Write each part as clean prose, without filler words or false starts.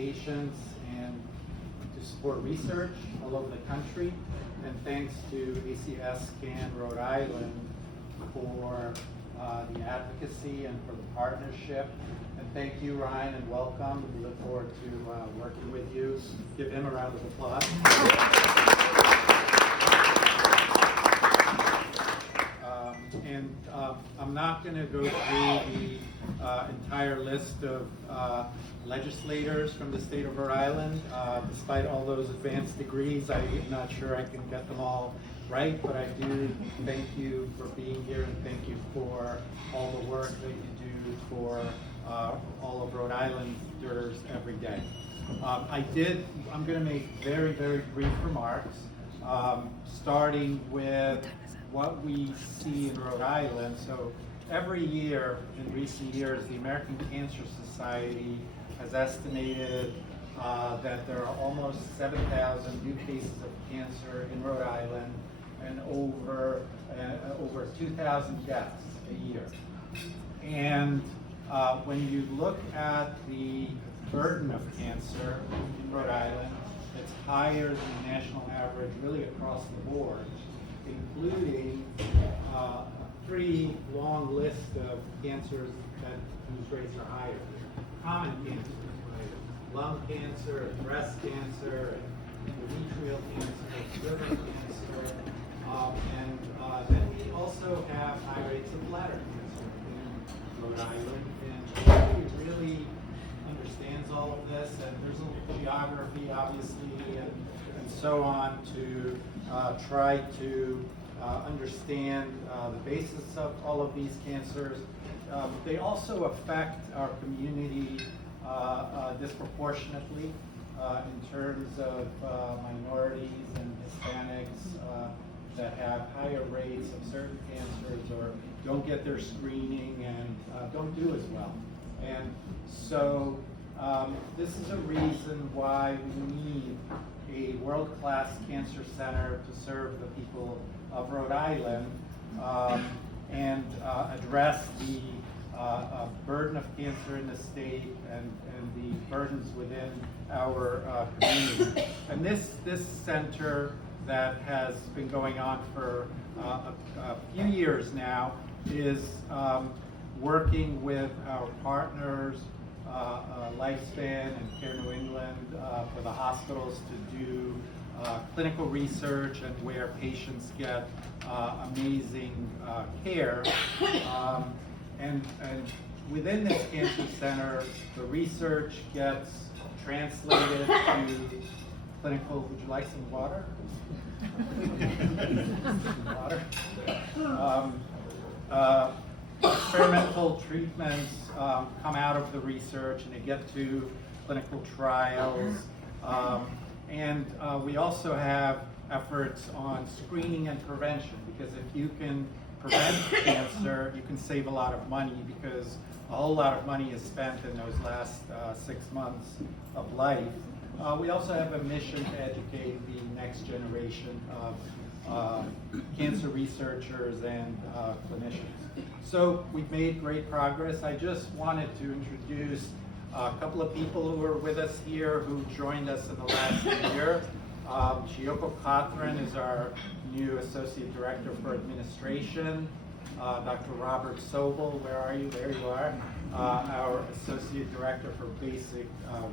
patients and to support research all over the country. And thanks to ACS Scan Rhode Island for the advocacy and for the partnership. And thank you, Ryan, and welcome. We look forward to working with you. Give him a round of applause. I'm not going to go through the entire list of legislators from the state of Rhode Island. Despite all those advanced degrees, I'm not sure I can get them all right, but I do thank you for being here and thank you for all the work that you do for all of Rhode Islanders every day. I'm going to make very, very brief remarks, starting with what we see in Rhode Island. So every year in recent years, the American Cancer Society has estimated that there are almost 7,000 new cases of cancer in Rhode Island and over 2,000 deaths a year. And when you look at the burden of cancer in Rhode Island, it's higher than the national average really across the board, including a pretty long list of cancers whose rates are higher. Common cancers, like lung cancer, breast cancer, endometrial cancer, liver cancer, and then we also have high rates of bladder cancer in Rhode Island. And nobody really understands all of this, and there's a geography, obviously, and so on to try to understand the basis of all of these cancers. They also affect our community disproportionately in terms of minorities and Hispanics that have higher rates of certain cancers or don't get their screening and don't do as well. And so this is a reason why we need a world-class cancer center to serve the people of Rhode Island and address the burden of cancer in the state and the burdens within our community. And this center that has been going on for a few years now is working with our partners, Lifespan and Care New England, for the hospitals to do clinical research and where patients get amazing care. And within this cancer center, the research gets translated to clinical, would you like some water? Water. Experimental treatments come out of the research and they get to clinical trials. And we also have efforts on screening and prevention, because if you can prevent cancer, you can save a lot of money, because a whole lot of money is spent in those last 6 months of life. We also have a mission to educate the next generation of cancer researchers and clinicians. So we've made great progress. I just wanted to introduce a couple of people who are with us here who joined us in the last year. Chiyoko Cothran is our new Associate Director for Administration. Dr. Robert Sobel, where are you? There you are. Our Associate Director for Basic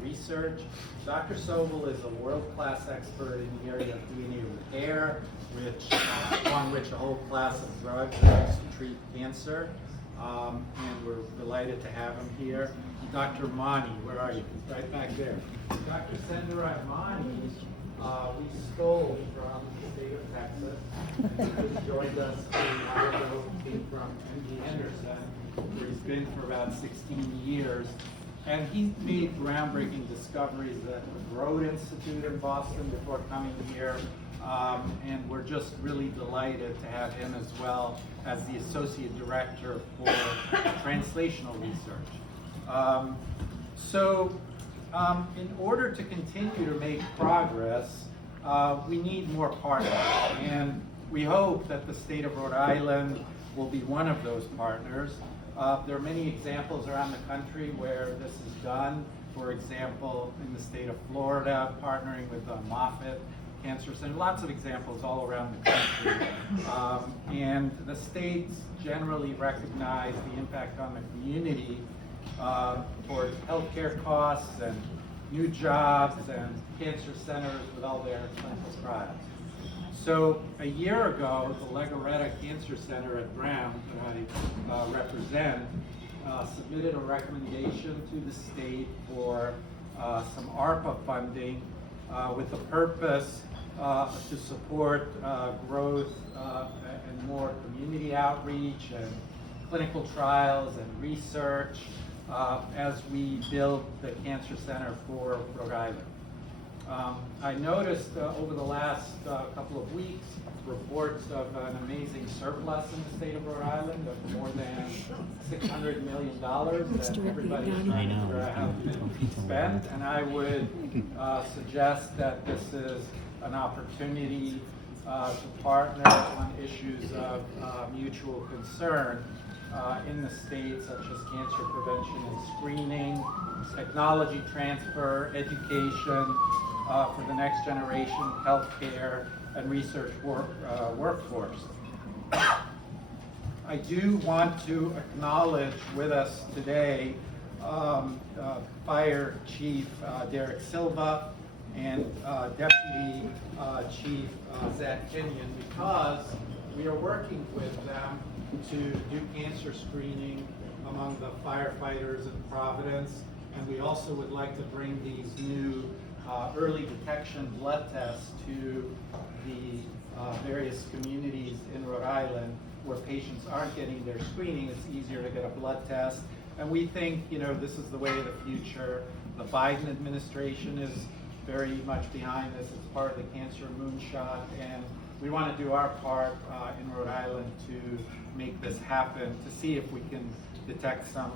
Research. Dr. Sobel is a world-class expert in the area of DNA repair, upon which a whole class of drugs is used to treat cancer. And we're delighted to have him here. Dr. Mani, where are you? Right back there. Dr. Senderai Mani, we stole from the state of Texas. He joined us a while ago. He came from MD Anderson, where he's been for about 16 years. And he made groundbreaking discoveries at the Broad Institute in Boston before coming here. And we're just really delighted to have him as well as the Associate Director for Translational Research. In order to continue to make progress, we need more partners. And we hope that the state of Rhode Island will be one of those partners. There are many examples around the country where this is done. for example, in the state of Florida, partnering with Wafik Cancer Center, lots of examples all around the country. And the states generally recognize the impact on the community towards healthcare costs and new jobs and cancer centers with all their clinical trials. So a year ago, the Legorreta Cancer Center at Brown, that I represent, submitted a recommendation to the state for some ARPA funding with the purpose to support growth and more community outreach and clinical trials and research as we build the Cancer Center for Rhode Island. I noticed over the last couple of weeks reports of an amazing surplus in the state of Rhode Island of more than $600 million that everybody's trying to figure out how to spend. And I would suggest that this is an opportunity to partner on issues of mutual concern in the state, such as cancer prevention and screening, technology transfer, education for the next generation, healthcare, and research workforce. I do want to acknowledge with us today Fire Chief Derek Silva and Deputy Chief Zach Kenyon, because we are working with them to do cancer screening among the firefighters in Providence, and we also would like to bring these new early detection blood tests to the various communities in Rhode Island where patients aren't getting their screening. It's easier to get a blood test, and we think, you know, this is the way of the future. The Biden administration is very much behind this. It's part of the cancer moonshot, and we want to do our part in Rhode Island to make this happen, to see if we can detect some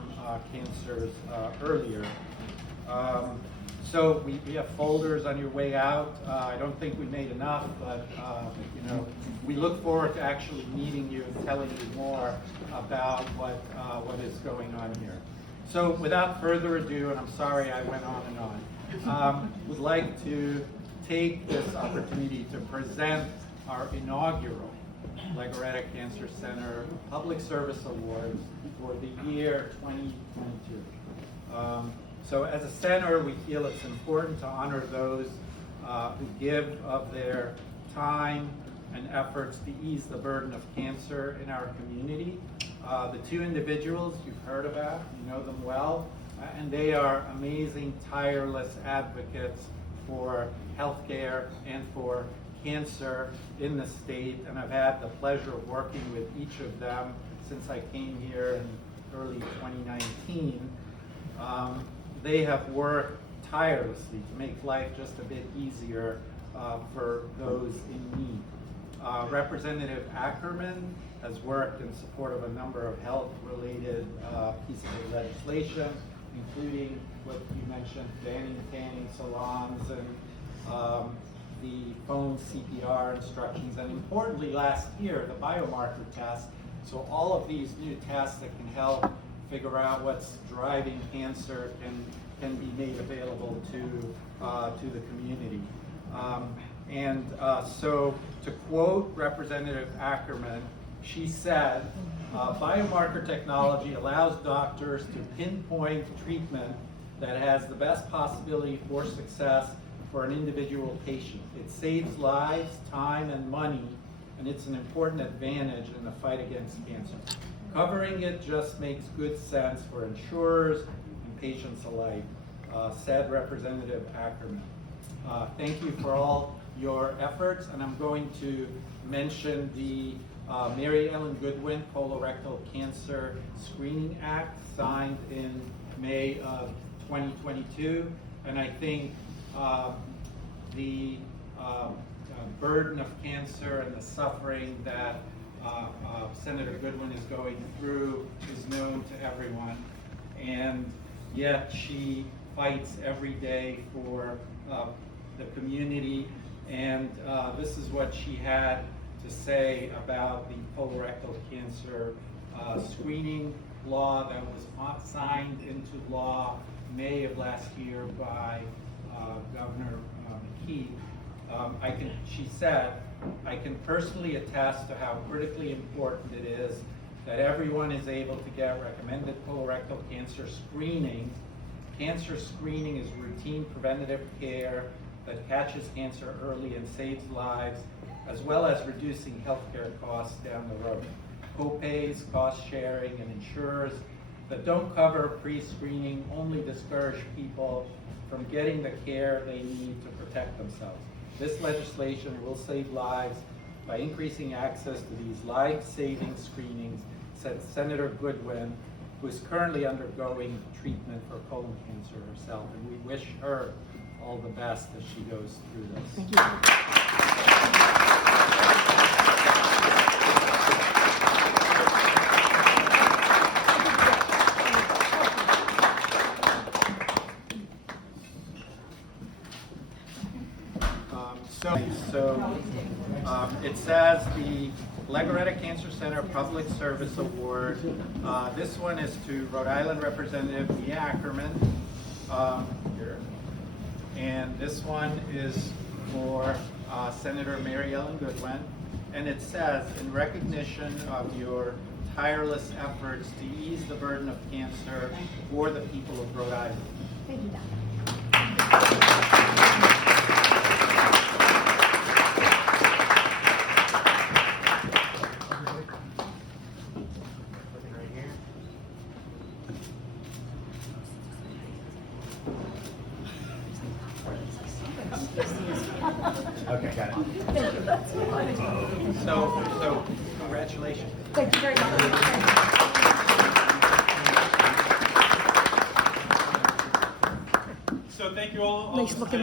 cancers earlier. So we have folders on your way out. I don't think we made enough, but you know, we look forward to actually meeting you and telling you more about what is going on here. So without further ado, and I'm sorry I went on and on, would like to take this opportunity to present our inaugural Legorreta Cancer Center Public Service Awards for the year 2022. So as a center, we feel it's important to honor those who give of their time and efforts to ease the burden of cancer in our community. The two individuals you've heard about, you know them well, and they are amazing, tireless advocates for healthcare and for cancer in the state, and I've had the pleasure of working with each of them since I came here in early 2019. They have worked tirelessly to make life just a bit easier for those in need. Representative Ackerman has worked in support of a number of health-related pieces of legislation, including what you mentioned, banning tanning salons and the phone CPR instructions, and importantly last year, the biomarker test. So all of these new tests that can help figure out what's driving cancer can be made available to the community. So to quote Representative Ackerman, she said, biomarker technology allows doctors to pinpoint treatment that has the best possibility for success for an individual patient. It saves lives, time, and money, and it's an important advantage in the fight against cancer. Covering it just makes good sense for insurers and patients alike, said Representative Ackerman. Thank you for all your efforts, and I'm going to mention the Maryellen Goodwin Colorectal Cancer Screening Act signed in May of 2022, and I think the burden of cancer and the suffering that Senator Goodwin is going through is known to everyone, and yet she fights every day for the community, and this is what she had to say about the colorectal cancer screening law that was signed into law May of last year by Governor McKee. She said, I can personally attest to how critically important it is that everyone is able to get recommended colorectal cancer screenings. Cancer screening is routine preventative care that catches cancer early and saves lives, as well as reducing healthcare costs down the road. Co-pays, cost sharing, and insurers that don't cover pre-screening only discourage people from getting the care they need to protect themselves. This legislation will save lives by increasing access to these life-saving screenings, said Senator Goodwin, who is currently undergoing treatment for colon cancer herself. And we wish her all the best as she goes through this. Thank you. It says the Legorreta Cancer Center Public Service Award. This one is to Rhode Island Representative Ackerman. And this one is for Senator Maryellen Goodwin. And it says, in recognition of your tireless efforts to ease the burden of cancer for the people of Rhode Island. Thank you, Doctor. Okay, got it. So congratulations. Thank you very much. So thank you all. Nice looking.